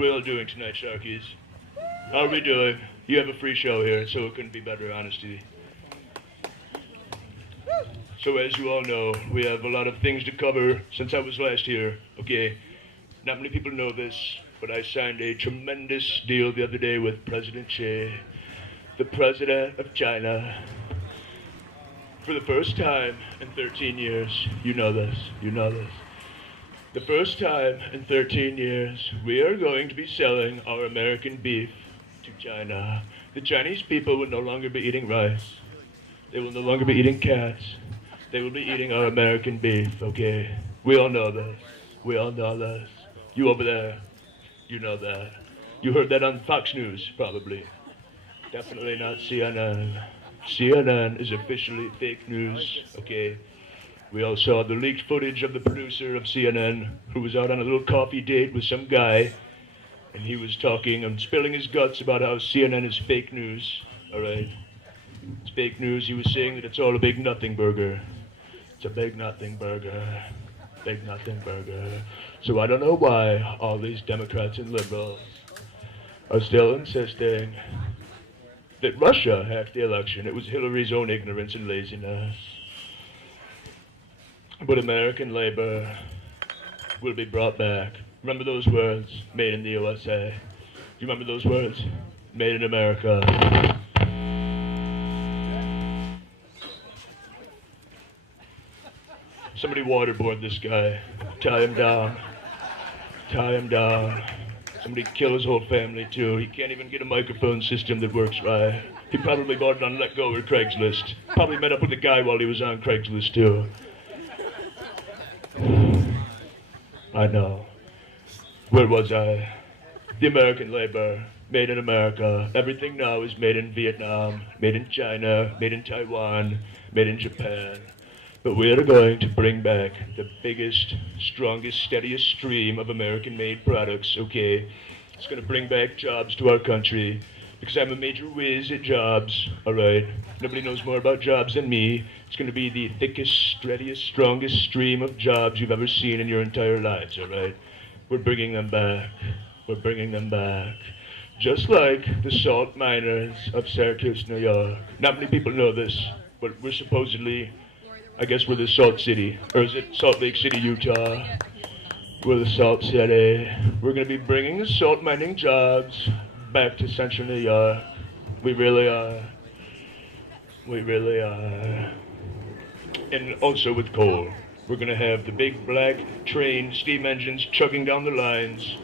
we all doing tonight, Sharkeys? How are we doing? You have a free show here, so it couldn't be better, honesty. So as you all know, we have a lot of things to cover since I was last here, okay? Not many people know this, but I signed a tremendous deal the other day with President Xi, the president of China. For the first time in 13 years, you know this. The first time in 13 years, we are going to be selling our American beef to China. The Chinese people will no longer be eating rice. They will no longer be eating cats. They will be eating our American beef, okay? We all know this. We all know this. You over there, you know that. You heard that on Fox News, probably. Definitely not CNN. CNN is officially fake news, okay? We all saw the leaked footage of the producer of CNN who was out on a little coffee date with some guy, and he was talking and spilling his guts about how CNN is fake news, all right? It's fake news. He was saying that it's all a big nothing burger. It's a big nothing burger. Big nothing burger. So I don't know why all these Democrats and liberals are still insisting that Russia hacked the election. It was Hillary's own ignorance and laziness. But American labor will be brought back. Remember those words, made in the USA? Do you remember those words? Made in America. Somebody waterboard this guy. Tie him down. Tie him down. Somebody kill his whole family too. He can't even get a microphone system that works right. He probably bought it on Let Go or Craigslist. Probably met up with a guy while he was on Craigslist too. I know. Where was I? The American labor, made in America. Everything now is made in Vietnam, made in China, made in Taiwan, made in Japan. But we are going to bring back the biggest, strongest, steadiest stream of American-made products, okay? It's going to bring back jobs to our country, because I'm a major whiz at jobs, all right? Nobody knows more about jobs than me. It's going to be the thickest, steadiest, strongest stream of jobs you've ever seen in your entire lives, all right? We're bringing them back. We're bringing them back. Just like the salt miners of Syracuse, New York. Not many people know this, but we're supposedly, I guess we're the Salt City, or is it Salt Lake City, Utah? We're the Salt City. We're going to be bringing the salt mining jobs back to central New York. We really are. We really are. And also with coal. We're going to have the big black train steam engines chugging down the lines,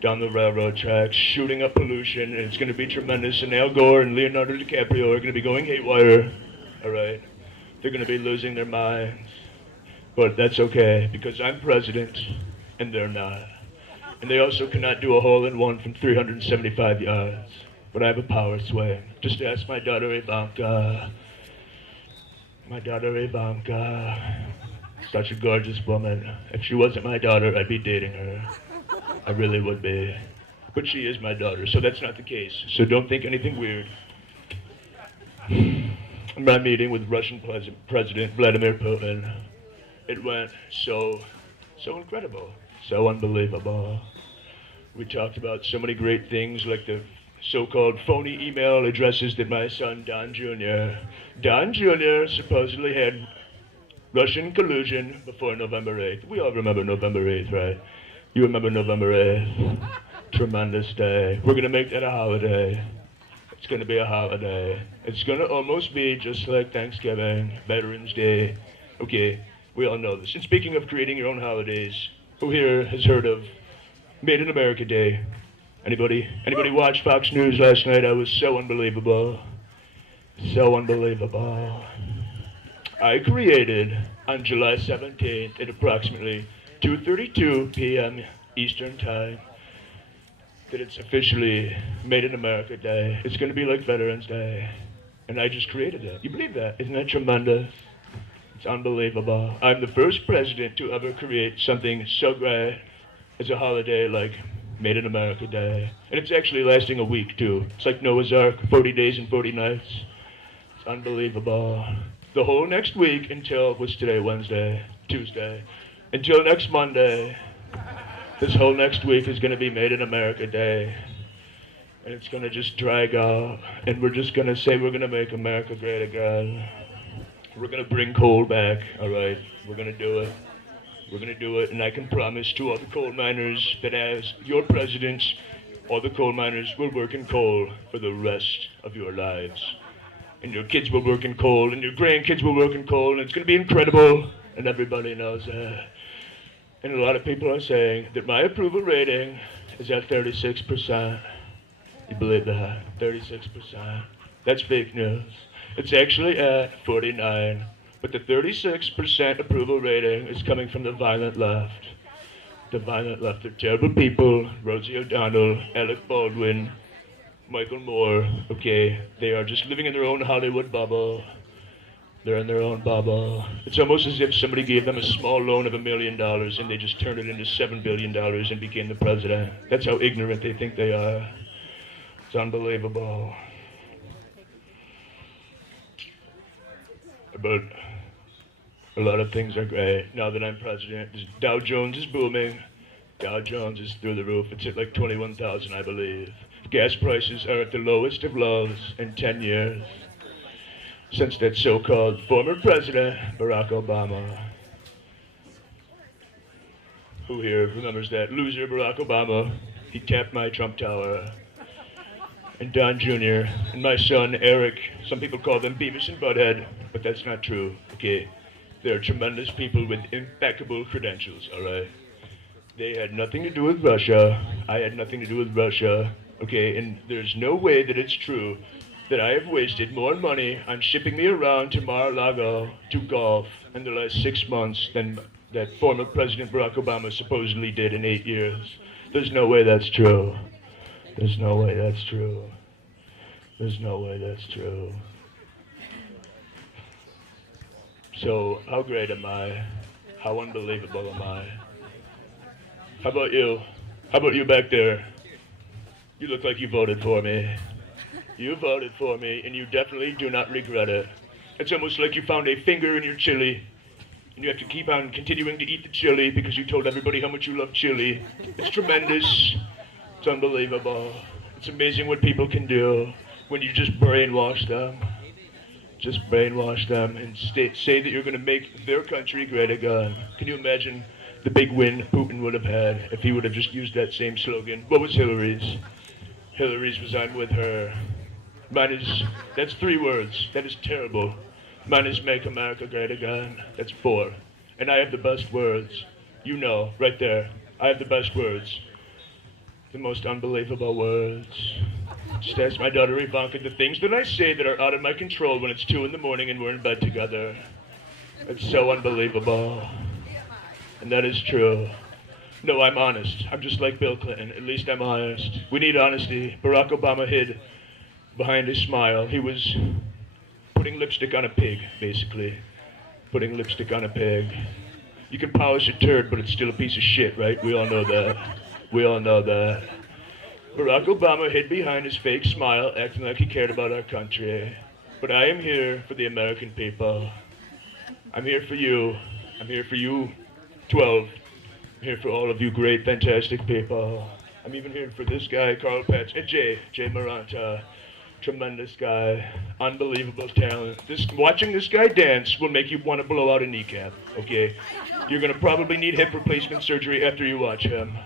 down the railroad tracks, shooting up pollution, and it's going to be tremendous. And Al Gore and Leonardo DiCaprio are going to be going haywire, all right? They're going to be losing their minds. But that's okay, because I'm president, and they're not. And they also cannot do a hole-in-one from 375 yards. But I have a power swing. Just ask my daughter Ivanka. My daughter Ivanka. Such a gorgeous woman. If she wasn't my daughter, I'd be dating her. I really would be. But she is my daughter, so that's not the case. So don't think anything weird. My meeting with Russian President Vladimir Putin, it went so incredible, so unbelievable. We talked about so many great things, like the so-called phony email addresses that my son Don Jr. supposedly had Russian collusion before November 8th. We all remember November 8th, right? You remember November 8th? Tremendous day. We're going to make that a holiday. It's going to be a holiday. It's going to almost be just like Thanksgiving, Veterans Day. Okay, we all know this. And speaking of creating your own holidays, who here has heard of Made in America Day? Anybody? Anybody watch Fox News last night? I was so unbelievable. So unbelievable. I created on July 17th at approximately 2:32 p.m. Eastern Time that it's officially Made in America Day. It's going to be like Veterans Day. And I just created it. You believe that? Isn't that tremendous? It's unbelievable. I'm the first president to ever create something so great as a holiday like Made in America Day. And it's actually lasting a week, too. It's like Noah's Ark, 40 days and 40 nights. It's unbelievable. The whole next week until, what's today, Wednesday, Tuesday, until next Monday. This whole next week is going to be Made in America Day. And it's going to just drag out. And we're just going to say we're going to make America great again. We're going to bring coal back, all right? We're going to do it. We're going to do it. And I can promise to all the coal miners that as your presidents, all the coal miners will work in coal for the rest of your lives. And your kids will work in coal, and your grandkids will work in coal, and it's going to be incredible. And everybody knows that. And a lot of people are saying that my approval rating is at 36%. You believe that? 36%. That's fake news. It's actually at 49. But the 36% approval rating is coming from the violent left. The violent left are terrible people. Rosie O'Donnell, Alec Baldwin, Michael Moore, okay? They are just living in their own Hollywood bubble. They're in their own bubble. It's almost as if somebody gave them a small loan of $1 million and they just turned it into $7 billion and became the president. That's how ignorant they think they are. It's unbelievable. But a lot of things are great now that I'm president. Dow Jones is booming. Dow Jones is through the roof. It's at like 21,000, I believe. Gas prices are at the lowest of lows in 10 years. Since that so-called former president, Barack Obama. Who here remembers that loser Barack Obama? He tapped my Trump Tower. And Don Jr. and my son, Eric, some people call them Beavis and Butthead, but that's not true, okay? They're tremendous people with impeccable credentials, all right? They had nothing to do with Russia. I had nothing to do with Russia, okay? And there's no way that it's true that I have wasted more money on shipping me around to Mar-a-Lago to golf in the last 6 months than that former President Barack Obama supposedly did in 8 years. There's no way that's true. There's no way that's true. There's no way that's true. So, how great am I? How unbelievable am I? How about you? How about you back there? You look like you voted for me. You voted for me, and you definitely do not regret it. It's almost like you found a finger in your chili, and you have to keep on continuing to eat the chili because you told everybody how much you love chili. It's tremendous. It's unbelievable. It's amazing what people can do when you just brainwash them. Just brainwash them and say that you're going to make their country great again. Can you imagine the big win Putin would have had if he would have just used that same slogan? What was Hillary's? Hillary's was I'm with her. Mine is, that's 3 words. That is terrible. Mine is make America great again. That's 4. And I have the best words. You know, right there. I have the best words. The most unbelievable words. Just ask my daughter Ivanka the things that I say that are out of my control when it's 2 in the morning and we're in bed together. It's so unbelievable. And that is true. No, I'm honest. I'm just like Bill Clinton. At least I'm honest. We need honesty. Barack Obama hid behind his smile. He was putting lipstick on a pig, basically. Putting lipstick on a pig. You can polish a turd, but it's still a piece of shit, right? We all know that. We all know that. Barack Obama hid behind his fake smile, acting like he cared about our country. But I am here for the American people. I'm here for you. I'm here for you, 12. I'm here for all of you great, fantastic people. I'm even here for this guy, Carl Patch, and Jay Maranta. Tremendous guy, unbelievable talent. Watching this guy dance will make you want to blow out a kneecap, okay? You're gonna probably need hip replacement surgery after you watch him.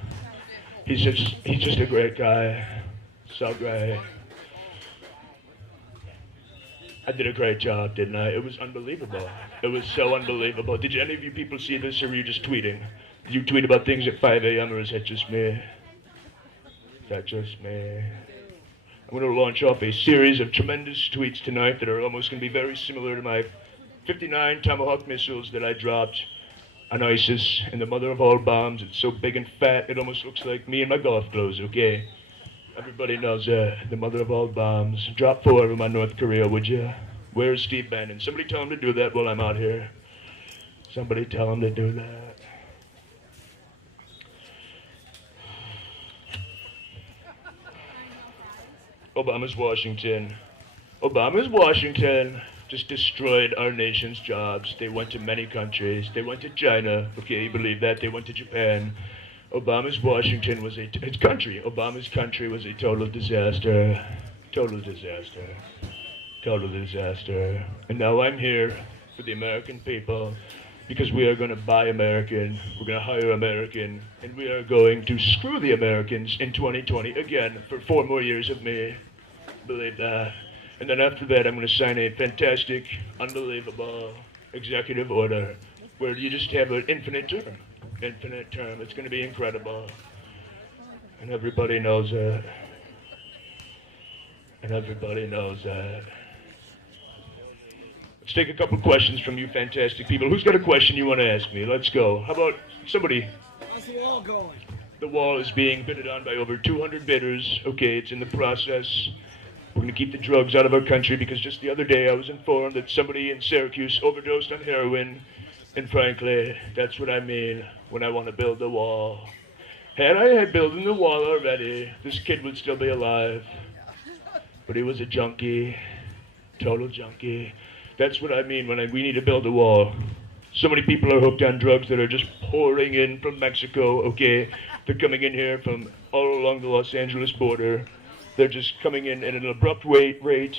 He's just a great guy. So great. I did a great job, didn't I? It was unbelievable. It was so unbelievable. Did any of you people see this, or were you just tweeting? Did you tweet about things at 5 a.m., or is that just me? Is that just me? I'm going to launch off a series of tremendous tweets tonight that are almost going to be very similar to my 59 Tomahawk missiles that I dropped on ISIS and the mother of all bombs. It's so big and fat, it almost looks like me and my golf clothes, okay? Everybody knows that. The mother of all bombs. Drop 4 of them on North Korea, would you? Where's Steve Bannon? Somebody tell him to do that while I'm out here. Somebody tell him to do that. Obama's Washington. Obama's Washington just destroyed our nation's jobs. They went to many countries. They went to China. Okay, you believe that? They went to Japan. Obama's Washington was his country. Obama's country was a total disaster. Total disaster. Total disaster. And now I'm here for the American people because we are going to buy American, we're going to hire American, and we are going to screw the Americans in 2020 again for 4 more years of me. Believe that. And then after that, I'm going to sign a fantastic, unbelievable executive order where you just have an infinite term. Infinite term. It's going to be incredible. And everybody knows that. And everybody knows that. Let's take a couple questions from you fantastic people. Who's got a question you want to ask me? Let's go. How about somebody? How's the wall going? The wall is being bidded on by over 200 bidders. Okay, it's in the process. We're going to keep the drugs out of our country because just the other day I was informed that somebody in Syracuse overdosed on heroin. And frankly, that's what I mean when I want to build the wall. Had I had building the wall already, this kid would still be alive. But he was a junkie. Total junkie. That's what I mean when we need to build a wall. So many people are hooked on drugs that are just pouring in from Mexico, okay? They're coming in here from all along the Los Angeles border. They're just coming in at an abrupt rate,